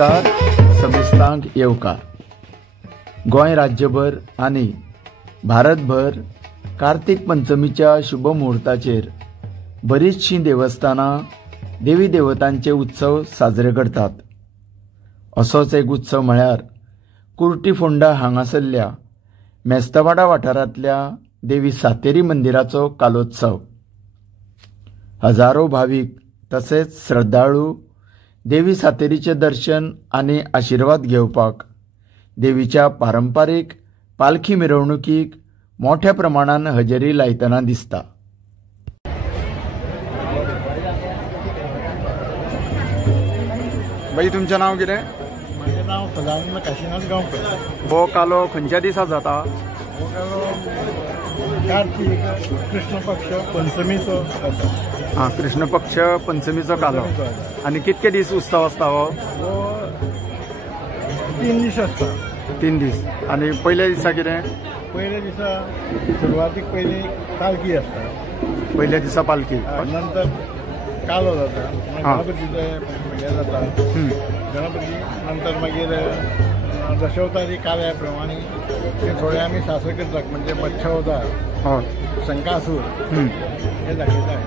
नमस्कार, सबिस्तांक येवकार. गोंय राज्यभर आनी भारतभर कार्तिक पंचमीच्या शुभ मुहूर्ताचेर बरीचशीं देवस्थानां देवी देवतांचे उत्सव साजरे करतात. असोच एक उत्सव म्हळ्यार कुर्टी फोंडा हांगासरल्या मेस्तवाडा वाठारांतल्या देवी सातेरी मंदिराचो कालोत्सव. हजारो भाविक तसेच श्रद्धाळू देवी सातेरीचे दर्शन आनी आशीर्वाद घेवपाक देवीच्या पारंपारीक पालखी मिरवणुकीक मोठ्या प्रमाणान हजेरी लायतना दिसता. बाई, तुमचें नांव कितें? माझे नाव सदानंद काशीनाथ गांवकर. हो कालो खंयच्या दिसा जाता? हो कालो कार्तिक कृष्ण पक्ष पंचमीचो जाता. हां, कृष्ण पक्ष पंचमीचो कालो. आनी कितके दीस उत्सव आसता हो? हो 3 दीस आसता. 3 दीस. आनी पयल्या दिसा कितें? पयल्या दिसा सुरवातीक पयली पालखी आसता. पयल्या दिसा पालखी. नंतर कालो जाता. गणपतीचे हे जाता. गणपती नंतर मागीर दशवतारी काल्या प्रमाणे ते थोडे आमी सासरे करतात. म्हणजे मच्छवतार, संकासूर हे दाखयतात.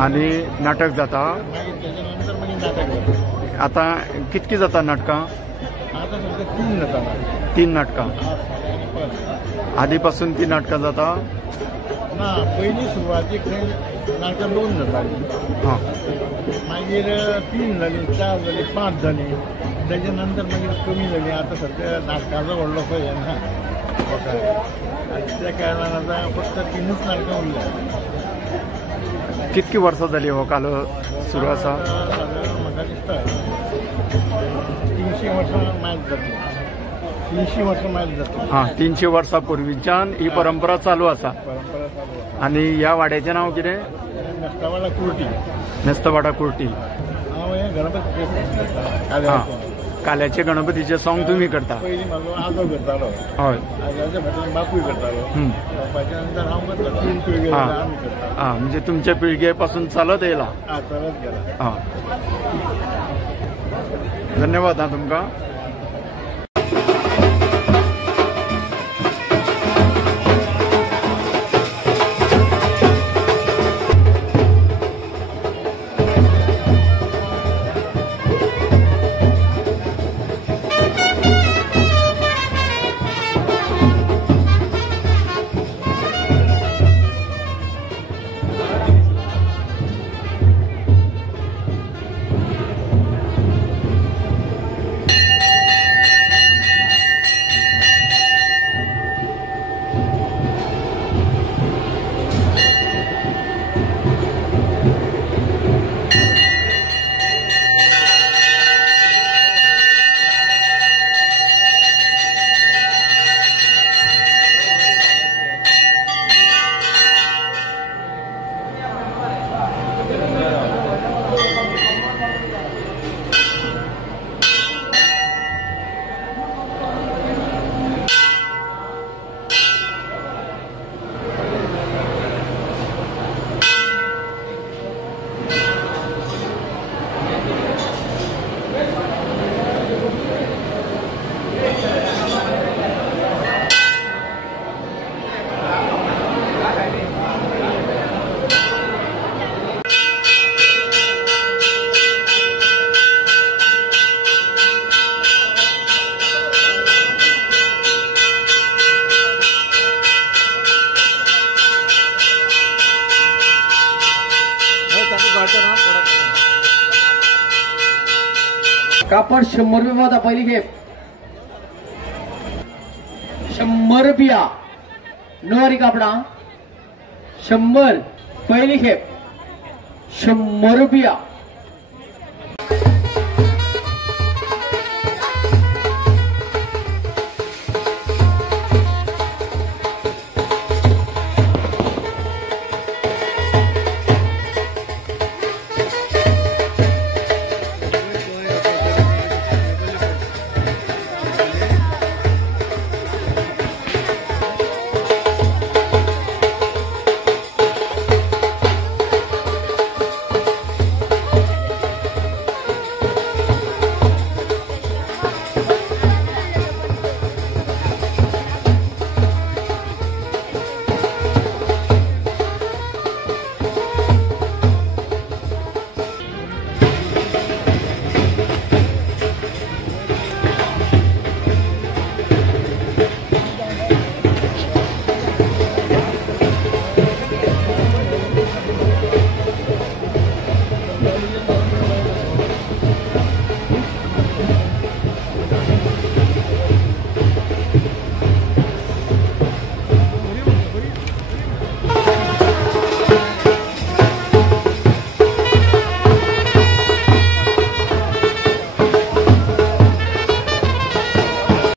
आनी नाटक जाता. मागीर तेच्या नंतर मागीर नाटक जाता. आतां कितकी जाता नाटकां? आता सध्या 3 जाता. 3 नाटकां. आदी पासून ती नाटकां जाता? ना, पयली सुरवातीक नाटकां 2 जातालीं. हां, मागीर 3 जालीं, 4 जालीं, 5 जालीं. तेच्या नंतर मागीर कमी जालीं. आता सध्या नाटकाचो व्हडलोसो हें ना त्या कारणान आतां फक्त 3च नाटकां उरल्या. कितकी वर्सां जाली हो कालो सुरू आसा? म्हाका दिसता 300 वर्सां मायज जातली. 300 वर्सां मायज जातली. हां, 300 वर्सां पूर्वीच्यान ही परंपरा चालू आसा. परंपरा चालू आसा. आनी ह्या वाड्याचें नांव कितें? मेस्तवाडा कुर्टी. मेस्तवाडा कुर्टी. हांव हें गणपती काल्याचे गणपतीचे सॉंग तुमी करता? पयलीं म्हाजो आजो करतालो. हय. आजोच्या फाटल्यान बापूय करतालो. बापाच्या नंतर हांव करता. 3 पिळगे आमी करता. हां, म्हणजे तुमच्या पिळगे पासून चालत येयला. चलत गेला. हां, धन्यवाद हां तुमकां. कापड 100 रुपये होता पहिली खेप. 100 रुपया नोरी कापडा 100 पहिली खेप 100 रुपया.